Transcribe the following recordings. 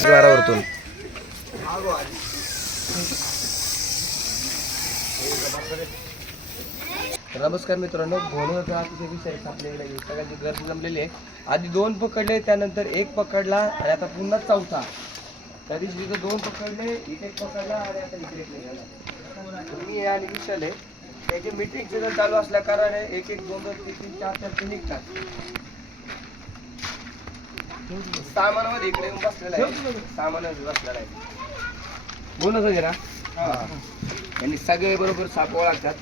द्वारावरतून. नमस्कार मित्रांनो गोंधळ अतिशय विषय आपल्याकडे सगळ्यांची गर्दी जमलेली आहे. आधी दोन पकडले त्यानंतर एक पकडला आणि आता पुन्हा चौथा. त्या तिथं दोन पकडले इथे एक पकडला आणि आता इकडे तुम्ही निघाला मी आणि विशाल आहे. त्याची मीटिंग सीझन चालू असल्या कारणाने एक एक दोन दोन तीन तीन चार चार ते निघतात. सामानामध्ये इकडे येऊन बसलेला आहे. सामानामध्ये बसलेला आहे. बोल ना? जरा यांनी सगळे बरोबर साप ओळखतात.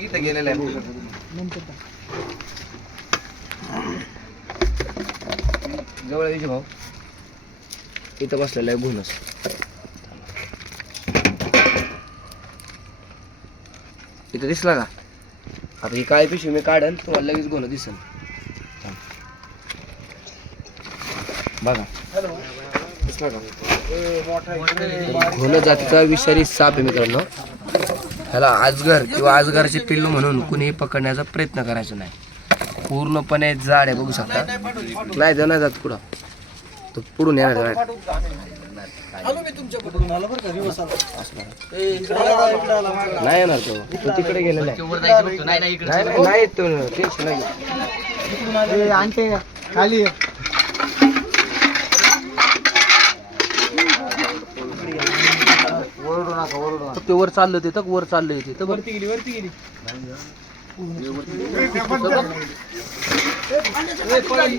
इथं गेलेला आहे. जवळ यायचे भाऊ? इथं बसलेला आहे घुनस इथं दिसला का? आता ही काळी पिशवी मी काढन तुम्हाला लगेच गोणं दिसेल. बघा. दिसला का? घोल जातीचा विषारी साप आहे मित्रांनो. ह्याला आजगर किंवा आजगरचे पिल्लू म्हणून कुणीही पकडण्याचा प्रयत्न करायचा नाही. पूर्णपणे जाड आहे बघू शकता. नाही जाणार जात कुठं तो पुढून येणार आहे. नाही येणार तो. तो तिकडे गेलेला आहे. नाही नाही नाही येत तो टेन्शन नाही. आणते खाली ओरडू नका ओरडू ते वर चाललं ते तर वर चाललं येते तर वरती गेली वरती गेली. धरली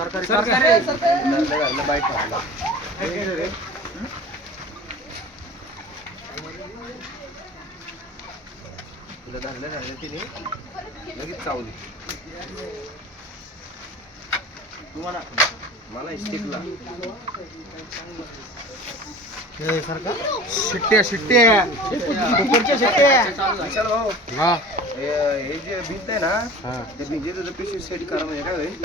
सरकारी. तुला धरलं धरलं तिने. लगेच चावली. मला स्टिकला. शिट्ट्या शिट्ट्या. हा. जे भिंत आहे ना त्या भिंतीचं जर पिशवी सेट करा म्हणजे काय होईल?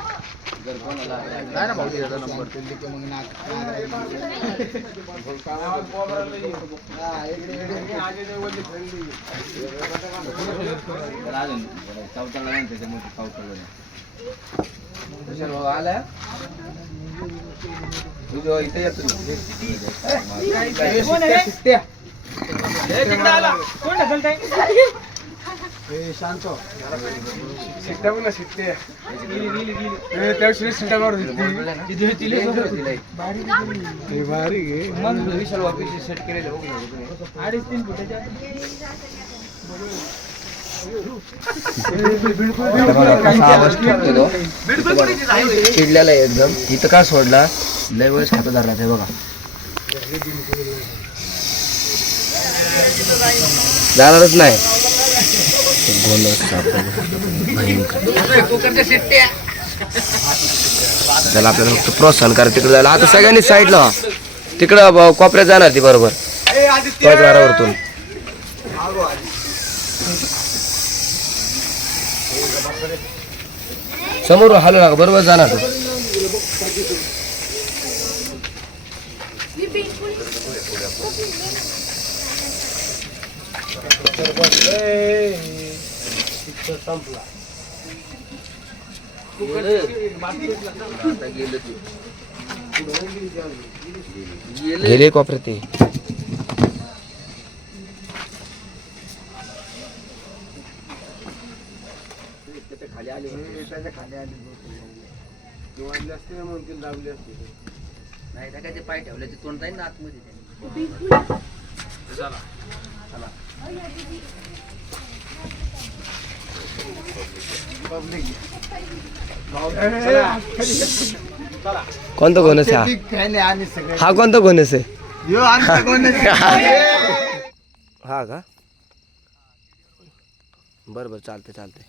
काय. हो ना भाऊ त्याचा नंबर आला तुझं इथे येतो कोण ढकलतंय? चिडलेला आहे एकदम. इथं का सोडला? लय वेळेस खाता धरला ते बघा. जाणारच नाही गोंधळ साप आहे. भयंकर. त्याला आपल्याला फक्त प्रोत्साहन करा. तिकडे जायला. आता सगळ्यांनी साईडला तिकडं कोपऱ्यात जाणार ती बरोबर. दारावरतून समोर हलू नका बरोबर जाणार तू. गेले. कोपऱ्यात ते. हे त्याच्याखाली आली ती वाजली असती ना म्हणून तिला दाबली असती. नाही पाय ठेवले ते तोंड जाईल ना आतमध्ये. चला. कोणतं कोणस हा सगळे. हा कोणता कोणस आहे? हा का? बरं बरं चालते चालते